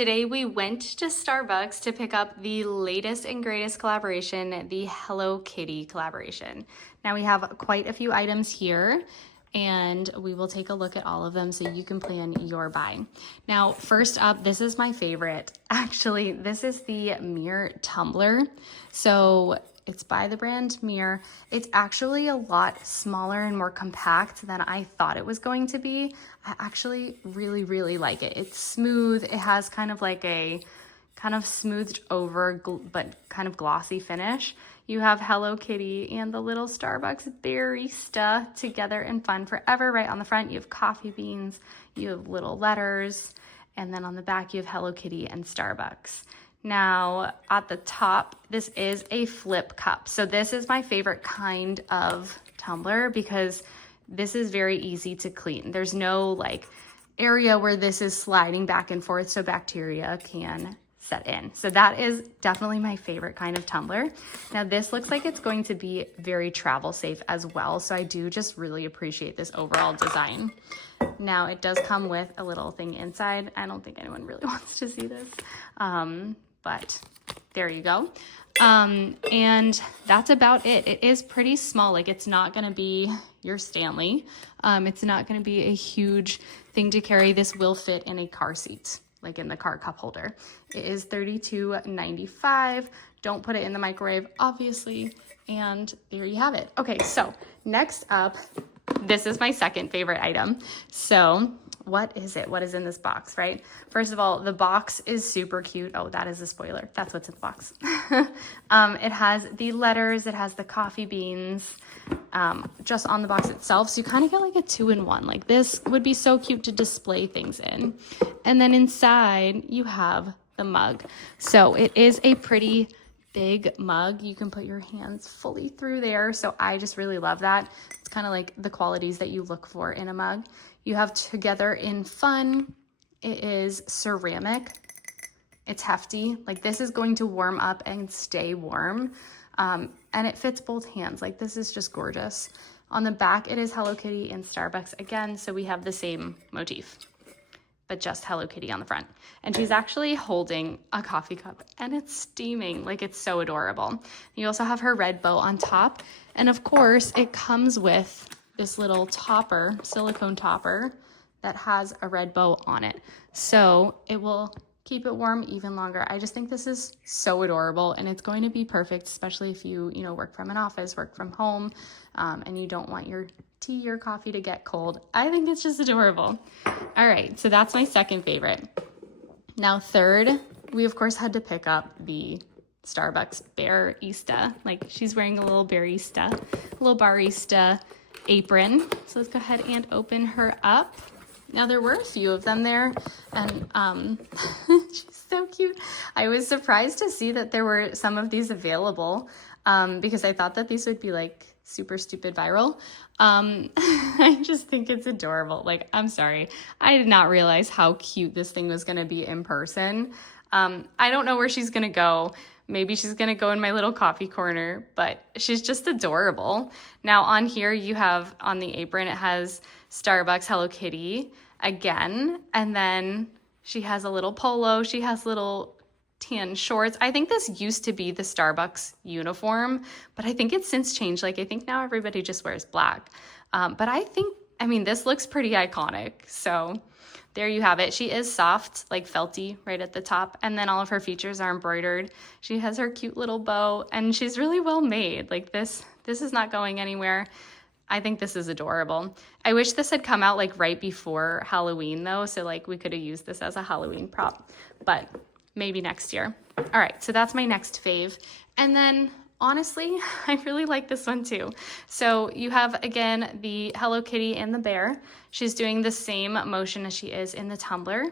Today we went to Starbucks to pick up the latest and greatest collaboration, the Hello Kitty collaboration. Now we have quite a few items here and we will take a look at all of them so you can plan your buy. Now, first up, this is my favorite. Actually, this is the mirror tumbler. So it's by the brand Mirror. It's actually a lot smaller and more compact than I thought it was going to be. I actually really like it. It's smooth. It has kind of like a kind of smoothed over but kind of glossy finish. You have Hello Kitty and the little Starbucks barista together in fun forever. Right on the front, you have coffee beans, you have little letters, and then on the back, you have Hello Kitty and Starbucks. Now, at the top, this is a flip cup. So this is my favorite kind of tumbler because this is very easy to clean. There's no like area where this is sliding back and forth so bacteria can set in. So that is definitely my favorite kind of tumbler. Now this looks like it's going to be very travel safe as well. So I do just really appreciate this overall design. Now it does come with a little thing inside. I don't think anyone really wants to see this. But there you go. And that's about it. It is pretty small. Like it's not going to be your Stanley. It's not going to be a huge thing to carry. This will fit in a car seat, like in the car cup holder. It is $32.95. Don't put it in the microwave, obviously. And there you have it. Okay, so next up, this is my second favorite item. So what is it? What is in this box, right? First of all, the box is super cute. Oh, that is a spoiler. That's what's in the box. It has the letters. It has the coffee beans just on the box itself. So you kind of get like a 2-in-1. Like this would be so cute to display things in. And then inside you have the mug. So it is a pretty big mug. You can put your hands fully through there. So I just really love that. It's kind of like the qualities that you look for in a mug. You have Together in Fun. It is ceramic. It's hefty. Like this is going to warm up and stay warm. And it fits both hands. Like this is just gorgeous. On the back, it is Hello Kitty and Starbucks again. So we have the same motif, but just Hello Kitty on the front. And she's actually holding a coffee cup and it's steaming. Like it's so adorable. You also have her red bow on top. And of course it comes with this little topper, silicone topper that has a red bow on it. So it will keep it warm even longer. I just think this is so adorable and it's going to be perfect, especially if you work from an office, work from home, and you don't want your tea or coffee to get cold. I think it's just adorable. All right, so that's my second favorite. Now third, we of course had to pick up the Starbucks barista. Like she's wearing a little barista, little barista apron. So let's go ahead and open her up. Now there were a few of them there and she's so cute. I was surprised to see that there were some of these available because I thought that these would be like super stupid viral. I just think it's adorable. Like, I'm sorry. I did not realize how cute this thing was going to be in person. I don't know where she's going to go. Maybe she's going to go in my little coffee corner, but she's just adorable. Now on here you have on the apron, it has Starbucks Hello Kitty again. And then she has a little polo. She has little tan shorts. I think this used to be the Starbucks uniform, but I think it's since changed. Like I think now everybody just wears black. But I mean, this looks pretty iconic. So there you have it. She is soft, like felty right at the top. And then all of her features are embroidered. She has her cute little bow and she's really well made. Like this is not going anywhere. I think this is adorable. I wish this had come out like right before Halloween though. So like we could have used this as a Halloween prop, but maybe next year. All right, so that's my next fave. And then honestly, I really like this one too. So you have, again, the Hello Kitty and the bear. She's doing the same motion as she is in the tumbler.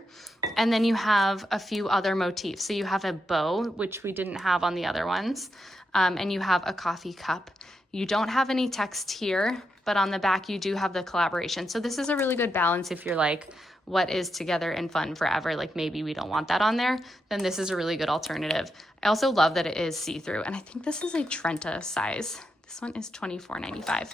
And then you have a few other motifs. So you have a bow, which we didn't have on the other ones. And you have a coffee cup. You don't have any text here, but on the back you do have the collaboration. So this is a really good balance if you're like, what is Together in Fun forever? Like maybe we don't want that on there, then this is a really good alternative. I also love that it is see-through, and I think this is a Trenta size. This one is $24.95.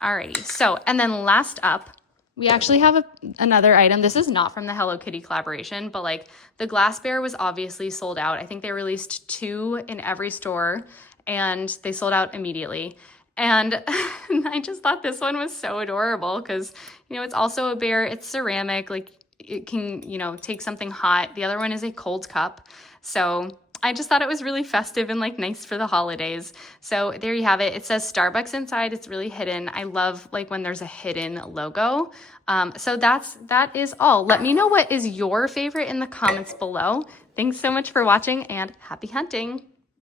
Alrighty, so, and then last up, We actually have another item. This is not from the Hello Kitty collaboration, but like the glass bear was obviously sold out. I think they released 2 in every store and they sold out immediately. And I just thought this one was so adorable because, you know, it's also a bear, it's ceramic, like it can, you know, take something hot. The other one is a cold cup. So I just thought it was really festive and like nice for the holidays. So there you have it. It says Starbucks inside. It's really hidden. I love like when there's a hidden logo. So that is all. Let me know what is your favorite in the comments below. Thanks so much for watching and happy hunting.